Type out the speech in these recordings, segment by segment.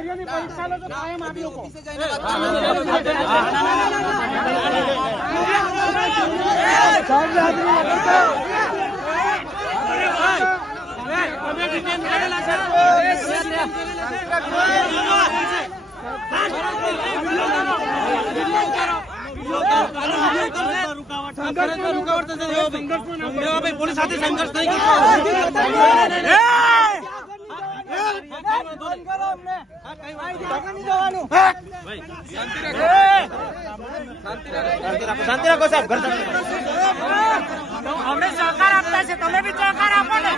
થિયરીની પરીક્ષા લો તો કાયમ આપી લોકો પોલીસ સાથે સંઘર્ષ થઈ ગયો શાંતિ રાખો સાહેબ અમે સહકાર આપતા છે તમે બી સહકાર આપો ને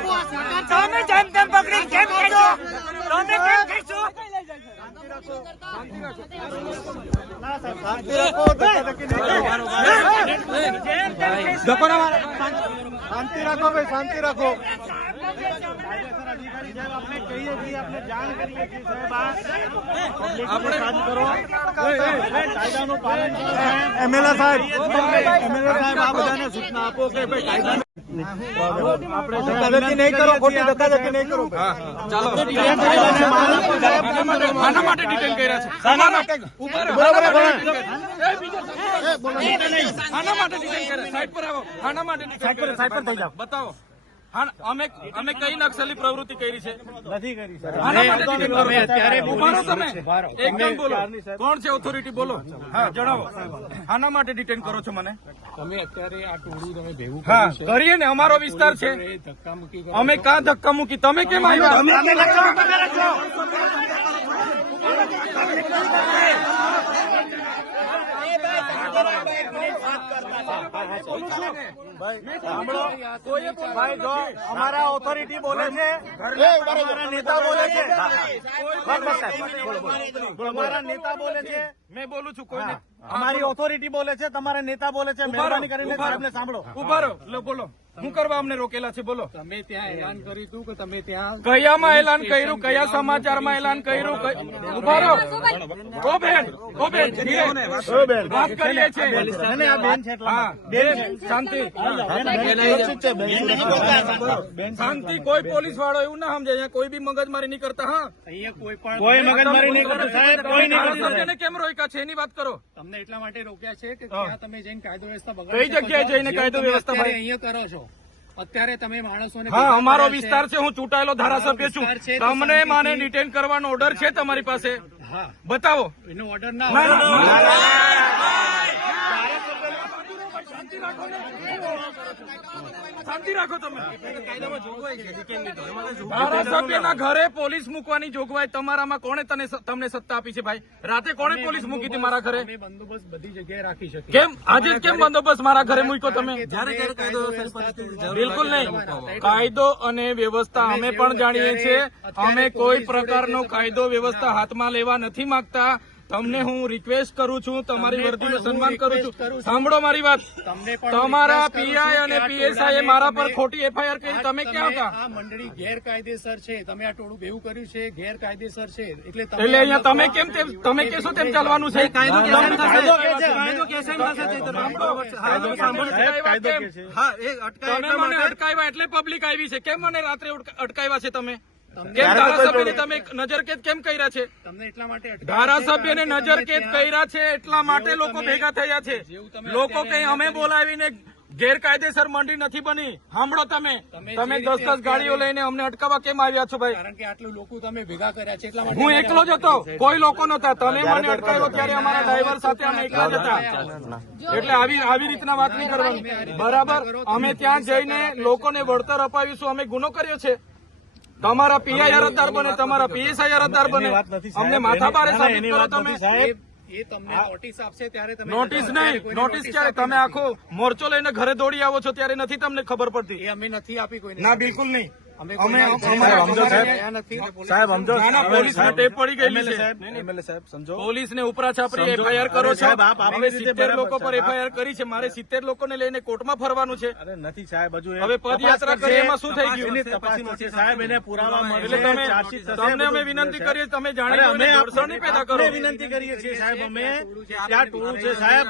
તમે જેમ તેમ પકડી કેમ કહેશો તમે કેમ કહેશો શાંતિ રાખો ભાઈ શાંતિ રાખો આપણે કહીએ છીએ આપણે જાણ કરીએ છીએ સાહેબ આપણે કરો કાયદાનું પાલન કરો એમએલએ સાહેબ આ બધાને સૂચના આપો કે ભાઈ કાયદા આપણે નહીં કરો ખોટી ધક્કાધક્કી નહીં કરો ચાલો આના માટે ડિટેન કર્યા છે આના માટે સાઈડ પર આવો આના માટે સાઈડ પર થઈ જાઓ બતાવો અમે કઈ નક્સલી પ્રવૃત્તિ કરી છે નથી કરી એકદમ બોલો કોણ છે ઓથોરિટી બોલો હા જણાવો આના માટે ડિટેન કરો છો મને તમે અત્યારે આ ટોળું તમે ભેગું હા કરીએ ને અમારો વિસ્તાર છે અમે ક્યાં ધક્કા મૂકી તમે કેમ આવ્યા ભાઈ જો અમારા ઓથોરિટી બોલે છે અમારા નેતા બોલે છે અમારા નેતા બોલે છે મેં બોલું છું કોઈ અમારી ઓથોરિટી બોલે છે તમારા નેતા બોલે છે મહેરબાની કરીને સાહેબને સાંભળો ઉભા રહો બોલો શું કરવા અમને રોકેલા છે બોલો તમે ત્યાં એલાન કર્યું હતું કે તમે ત્યાં કયામાં એલાન કર્યું કયા સમાચારમાં એલાન કર્યું ઉભા રહો ઓ બેન વાત કરીએ છીએ શાંતિ શાંતિ કોઈ પોલીસ વાળો એવું ના સમજે અહીંયા કોઈ બી મગજમારી નહીં કરતા હા અહીંયા કોઈ મગજમારી નહીં કરતા સાહેબ કોઈ નહીં કેમ રોક્યા છે એની વાત કરો તમને એટલા માટે રોક્યા છે કે ત્યાં તમે જઈને કાયદો વ્યવસ્થા બગાડો કઈ જગ્યાએ જઈને કાયદો વ્યવસ્થા અહીંયા કરો છો અત્યારે તમે માણસોને હા અમારો વિસ્તાર છે હું ચૂંટાયેલો ધારાસભ્ય છું તમને મને ડિટેન કરવાનો ઓર્ડર છે તમારી પાસે હા બતાવો એનો ઓર્ડર ના શાંતિ રાખો તમે ધારાસભ્યના ઘરે પોલીસ મૂકવાની જોગવાઈ તમારામાં કોણે તમને સત્તા આપી છે ભાઈ રાતે કોણે પોલીસ મૂકી હતી મારા ઘરે બંદોબસ્ત બધી જગ્યાએ રાખી શકીએ કેમ આજે કેમ બંદોબસ્ત મારા ઘરે મૂક્યો તમે બિલકુલ નહીં કાયદો અને વ્યવસ્થા અમે પણ જાણીએ છીએ અમે કોઈ પ્રકારનો કાયદો વ્યવસ્થા હાથમાં લેવા નથી માંગતા તમને હું રિક્વેસ્ટ કરું છું તમારી વર્દીનું સન્માન કરું છું સાંભળો મારી વાત તમારા પીઆઈ અને પીએસઆઈ મારા પર ખોટી એફઆઈઆર કરી તમે ક્યાં હતા આ મંડળી ગેરકાયદેસર છે તમે આ ટોળું ભેગું કર્યું છે ગેરકાયદેસર છે એટલે અહીંયા તમે કેમ તમે કેશો તેમ ચાલવાનું છે અટકાવ્યા એટલે પબ્લિક આવી છે કેમ મને રાત્રે અટકાવ્યા છે તમે કેમ ધારાસભ્યને તમે નજરકેદ કેમ કર્યા છે તમને એટલા માટે ધારાસભ્યને નજરકેદ કર્યા છે એટલા માટે લોકો ભેગા થયા છે લોકો કઈ અમે બોલાવીને ગેરકાયદેસર મંડી નથી બની સાંભળો તમે 10 ગાડીઓ લઈને અમને અટકાવવા કેમ આવ્યા છો ભાઈ કારણ કે આટલું લોકો તમે ભેગા કર્યા છે એટલા માટે હું એકલો જ હતો કોઈ લોકો નતા તમે મને અટકાવ્યો ત્યારે અમારા ડ્રાઈવર સાથે અમે એકલા જ હતા એટલે આવી રીતના વાત નહીં કરવાની બરાબર અમે ત્યાં જઈને લોકોને વળતર અપાવીશું અમે ગુનો કર્યો છે તમારા પીઆઈ અરજદાર બને તમારા પીએસઆઈ અરજદાર બને અમને માથાભારે સાબિત કરો તમે એ તમને નોટિસ આપશે ત્યારે તમે નોટિસ નહીં નોટિસ ક્યારે તમે આખો મોરચો લઈને ઘરે દોડી આવો છો ત્યારે નથી તમને ખબર પડતી એ અમે નથી આપી કોઈ ના બિલકુલ નહીં પોલીસને ઉપરા છાપરી એફઆઈઆર કરો છો 70 લોકો પર એફઆઈઆર કરી છે મારે 70 લોકોને લઈને કોર્ટમાં ફરવાનું છે નથી સાહેબ હજુ હવે પદયાત્રા કરી એમાં શું થઈ ગયું સાહેબ એને પુરાવા એટલે તમને અમે વિનંતી કરીએ તમે જાણી નહીં પેદા કરો વિનંતી કરીએ છીએ સાહેબ અમે ત્યાં ટોળું છે સાહેબ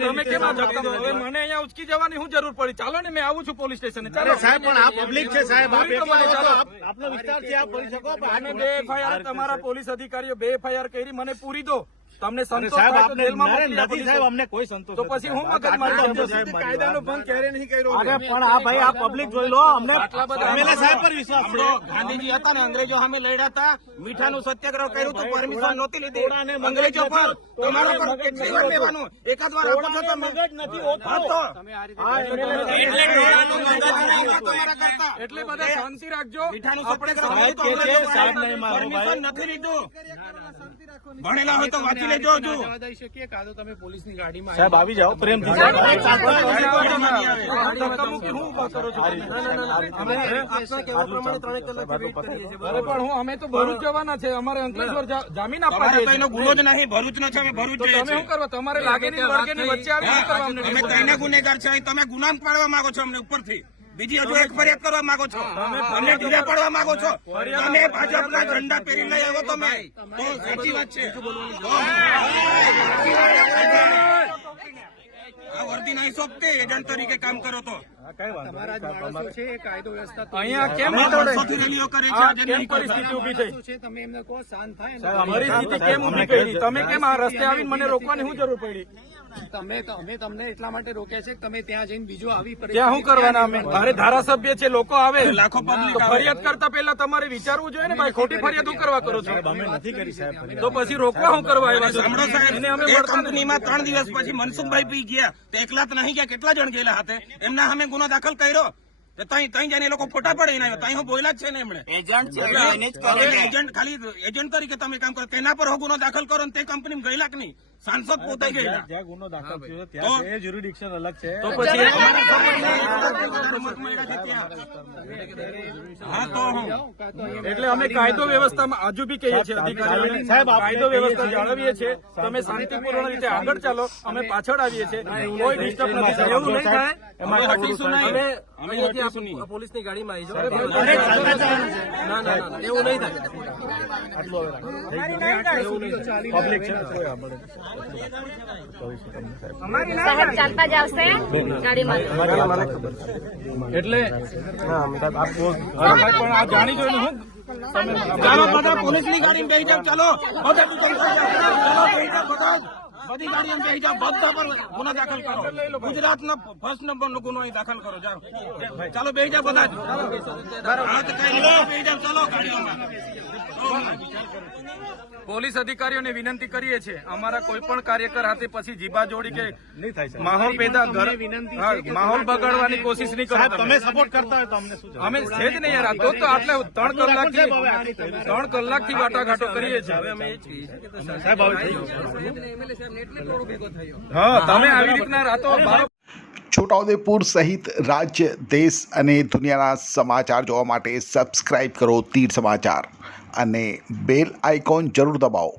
તમે કેમ હવે મને અહીંયા ઉચકી જવાની શું જરૂર પડી ચાલો ને મેં આવું છું પોલીસ સ્ટેશન ચાલો સાહેબ પણ આ પબ્લિક છે સાહેબ મને ચાલો આપનો વિસ્તાર છે, આપ કરી શકો. અમે 2 FIR તમારા પોલીસ અધિકારીઓ 2 FIR કરી, મને પૂરી દો. તમને સંતોષ સાહેબ થાય તો આપને જેલમાં મોકલી આપો. નથી સાહેબ, અમને કોઈ સંતોષ તો પછી હું મગજમારી આટલો કરું? સાહેબ, કાયદાનો ભંગ ક્યારે નહીં કર્યો? અરે પણ આ ભાઈ આ પબ્લિક જોઈ લો, અમને આટલા બધા એમએલએ સાહેબ પર વિશ્વાસ છે. ગાંધીજી હતા ને અંગ્રેજો સામે લડ્યા હતા, મીઠાનું સત્યાગ્રહ કર્યું તો પરમિશન નહોતી લીધી અંગ્રેજો પર. તમારા પર કેટલી વાર લેવાનું? એકાદ વાર આપો છો તમે. હા તો તમે આ રીતે તમારા કરતા એટલે બધા શાંતિ રાખજો. મીઠાનું સાહેબ સત્યાગ્રહ કે છે, સાહેબ નહીં મારો ભાઈ. પરમિશન નથી લીધું. ભણેલા હોય તો વાંચી લેજો હજુ. જવા દઈ શકીએ, કાં તો તમે પોલીસની ગાડીમાં સાહેબ આવી જાઓ પ્રેમથી. ધક્કામુક્કી હું ઊભા કરો છો? અરે પણ અમે તો ભરૂચ જવાના છે, અમારે અંકલેશ્વર જામીન આપવા તમારે તો જઈએ એનો છીએ. ગુનો જ નહીં, ભરૂચ નો છે, અમે ભરૂચ તો જઈએ તમે શું છીએ. કરવા? તમારે લાગે નહીં વર્ગેની વચ્ચે આવી શું કરવા અમને? અમે કઈને ગુનેગાર છે, તમે ગુનામ પાડવા માંગો છો અમને ઉપરથી. બીજી હજુ એક ફરિયાદ કરવા માંગો છો, અમને ઢીલા પાડવા માંગો છો. તમે ભાજપના ઝંડા પહેરી લઈ આવો તમે, તો સાચી વાત છે. આ વર્દી નહીં સોંપતી, એજન્ટ તરીકે કામ કરો તો. તમારા જ માણસો છે, એ કાયદો વ્યવસ્થા તો અહીંયા કેમ અમે નહીં તોડે? વર્ષોથી રેલીઓ કરે છે, આ આજે કેમ નહીં કરતા. પરિસ્થિતિ ઊભી થઈ? છે, તમે એમને કહો શાંત થાય ને. પરિસ્થિતિ કેમ ઊભી કરી? તમે કેમ આ રસ્તે આવીને મને રોકવાની શું જરૂર પડી? અમે તમને એટલા માટે રોક્યા છે કે તમે ત્યાં જઈને બીજો આવી ત્યાં શું કરવાના અમે? અરે ધારાસભ્ય છે, લોકો આવે લાખો public તો ફરિયાદ કરતા પહેલા તમારે વિચારવું જોઈએ ને ભાઈ, ખોટી ફરિયાદ શું કરવા કરો છો? અમે નથી કરી સાહેબ. તો પછી રોકવા શું કરવા આવ્યા છો? સાંભળો સાહેબ, એને અમે એ વળતા નથી. કંપનીમાં 3 દિવસ પછી મનસુખભાઈ પી ગયા, તો એકલા તો નહીં ગયા, કેટલા જણ ગયેલા હાથે, એમના સામે ગુનો દાખલ કર્યો. તો તઈ જઈને એ લોકો ફોટા પડીને આવ્યો, તઈ હું બોલ્યા જ છે ને એમણે. એજન્ટ ખાલી એજન્ટ તરીકે તમે કામ કરો, તેના પર ગુનો દાખલ કરો ને તે કંપની ગયેલા કે નહીં? સાંસદ પોતે ગયેલા. જ્યાં ગુનો દાખલ થયો ત્યાં એ જ્યુરિડિક્શન અલગ છે. તો પછી હા તો હું એટલે અમે કાયદો વ્યવસ્થામાં હજુ બી કહીએ છીએ અધિકારીઓને, કાયદો વ્યવસ્થા જાળવીએ છીએ. તમે શાંતિપૂર્ણ રીતે આગળ ચાલો, અમે પાછળ આવીએ છીએ, કોઈ ડિસ્ટર્બ નથી થાય. એવું નહીં થાય. અમે હટીશું નહીં. અમે અહીંયાથી હટીશું નહીં. પોલીસની ગાડીમાં આવી પબ્લિક છે ને, સાહેબ ચાલતા જ આવશે ગાડીમાં. એટલે પણ આ જાણી જોઈને હું ચાલો બધા પોલીસની ગાડીમાં બેસી જાઓ, ચાલો બધા દુકાન પર જાઓ. ચાલો બેસી જાઓ બધા જ. બધી ગાડીમાં બેસી જાઓ, બધા પર ગુનો દાખલ કરો. ગુજરાતનો ફર્સ્ટ નંબરનો ગુનો અહીં દાખલ કરો. જાઓ ચાલો બેસી જાઓ બધા જ. હા તો કઈ નહીં, બેસી જાઓ, ચાલો ગાડીઓમાં. પોલીસ અધિકારીઓને વિનંતી કરીએ છીએ, અમારા કોઈ પણ કાર્યકર હાથે પછી જીબા જોડી કે નહીં થાય સાહેબ. માહોલ પેદા માહોલ બગાડવાની કોશિશ નહીં કરો સાહેબ તમે. તમે સપોર્ટ કરતા હોય તો અમને શું જરૂર? અમે છે જ નહીં યાર, આ તો આટલે 3 કલાકથી 3 કલાકથી વાટાઘાટો કરીએ છીએ. સાહેબ હવે થઈ ગયું. હા તમે આવી રીતના રાતો બારો છોટાઉદેપુર સહિત રાજ્ય, દેશ અને દુનિયાના સમાચાર જોવા માટે સબસ્ક્રાઇબ કરો તીર સમાચાર અને બેલ આઇકોન જરૂર દબાવો.